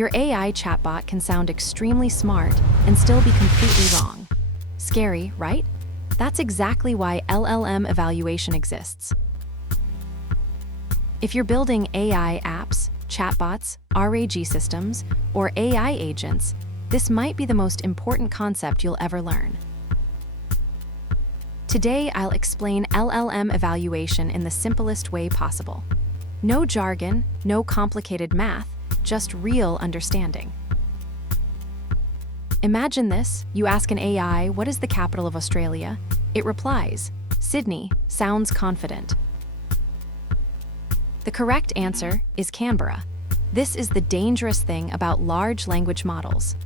Your AI chatbot can sound extremely smart and still be completely wrong. Scary, right? That's exactly why LLM evaluation exists. If you're building AI apps, chatbots, RAG systems, or AI agents, this might be the most important concept you'll ever learn. Today, I'll explain LLM evaluation in the simplest way possible. No jargon, no complicated math, just real understanding. Imagine this: you ask an AI, "What is the capital of Australia?" It replies, "Sydney," sounds confident. The correct answer is Canberra. This is the dangerous thing about large language models.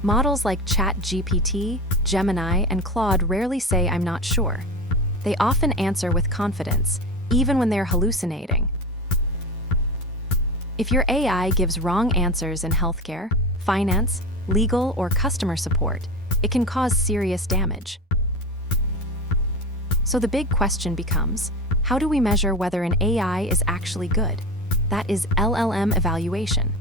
Models like ChatGPT, Gemini, and Claude rarely say "I'm not sure." They often answer with confidence, even when they're hallucinating. If your AI gives wrong answers in healthcare, finance, legal, or customer support, it can cause serious damage. So the big question becomes, how do we measure whether an AI is actually good? That is LLM evaluation.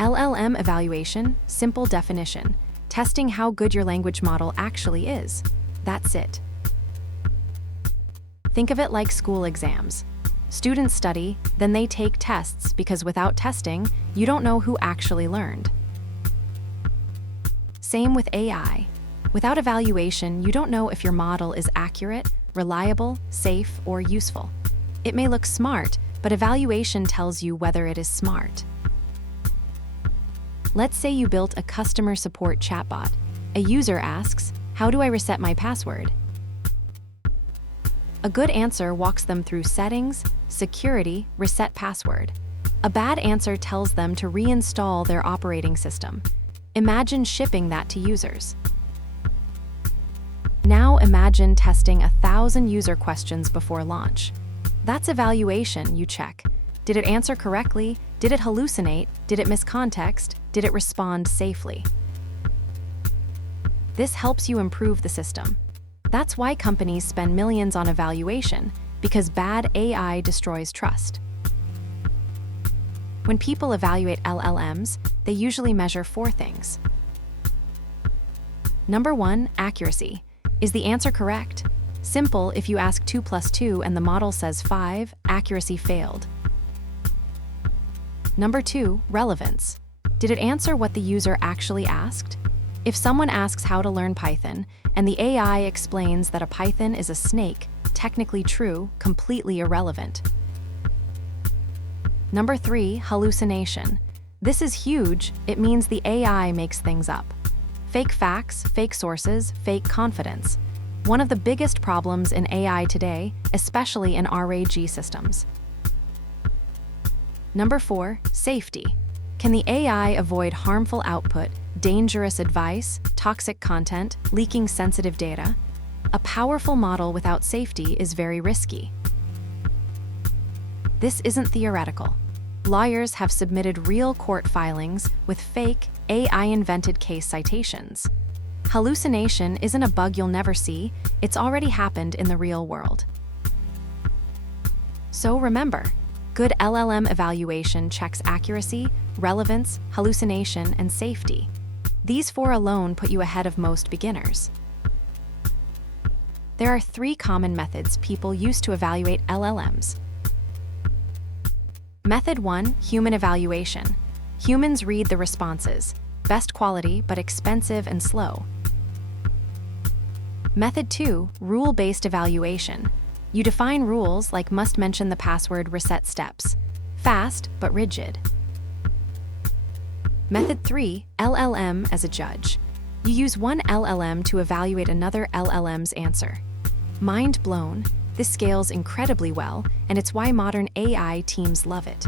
LLM evaluation, simple definition, testing how good your language model actually is. That's it. Think of it like school exams. Students study, then they take tests because without testing, you don't know who actually learned. Same with AI. Without evaluation, you don't know if your model is accurate, reliable, safe, or useful. It may look smart, but evaluation tells you whether it is smart. Let's say you built a customer support chatbot. A user asks, "How do I reset my password?" A good answer walks them through settings, security, reset password. A bad answer tells them to reinstall their operating system. Imagine shipping that to users. Now imagine testing 1,000 user questions before launch. That's evaluation. You check. Did it answer correctly? Did it hallucinate? Did it miss context? Did it respond safely? This helps you improve the system. That's why companies spend millions on evaluation, because bad AI destroys trust. When people evaluate LLMs, they usually measure 4 things. Number 1, accuracy. Is the answer correct? Simple: if you ask 2 + 2 and the model says 5, accuracy failed. Number 2, relevance. Did it answer what the user actually asked? If someone asks how to learn Python, and the AI explains that a python is a snake, technically true, completely irrelevant. Number 3, hallucination. This is huge. It means the AI makes things up. Fake facts, fake sources, fake confidence. One of the biggest problems in AI today, especially in RAG systems. Number 4, safety. Can the AI avoid harmful output, dangerous advice, toxic content, leaking sensitive data? A powerful model without safety is very risky. This isn't theoretical. Lawyers have submitted real court filings with fake, AI-invented case citations. Hallucination isn't a bug you'll never see, it's already happened in the real world. So remember, good LLM evaluation checks accuracy, relevance, hallucination, and safety. These 4 alone put you ahead of most beginners. There are 3 common methods people use to evaluate LLMs. Method 1, human evaluation. Humans read the responses. Best quality, but expensive and slow. Method 2, rule-based evaluation. You define rules like must mention the password reset steps. Fast, but rigid. Method 3, LLM-as-a-Judge. You use one LLM to evaluate another LLM's answer. Mind blown, this scales incredibly well, and it's why modern AI teams love it.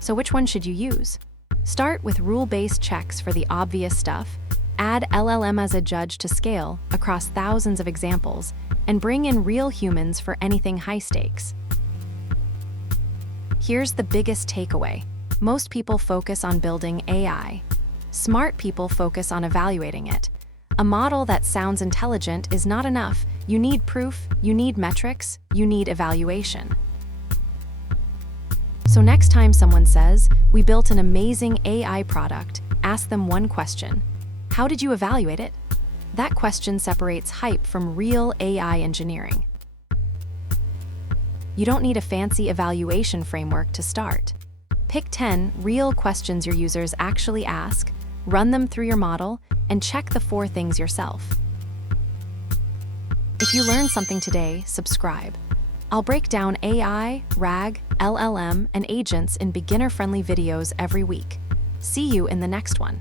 So which one should you use? Start with rule-based checks for the obvious stuff, add LLM-as-a-Judge to scale across thousands of examples, and bring in real humans for anything high stakes. Here's the biggest takeaway. Most people focus on building AI. Smart people focus on evaluating it. A model that sounds intelligent is not enough. You need proof, you need metrics, you need evaluation. So next time someone says, "We built an amazing AI product," ask them one question. How did you evaluate it? That question separates hype from real AI engineering. You don't need a fancy evaluation framework to start. Pick 10 real questions your users actually ask, run them through your model, and check the 4 things yourself. If you learned something today, subscribe. I'll break down AI, RAG, LLM, and agents in beginner-friendly videos every week. See you in the next one.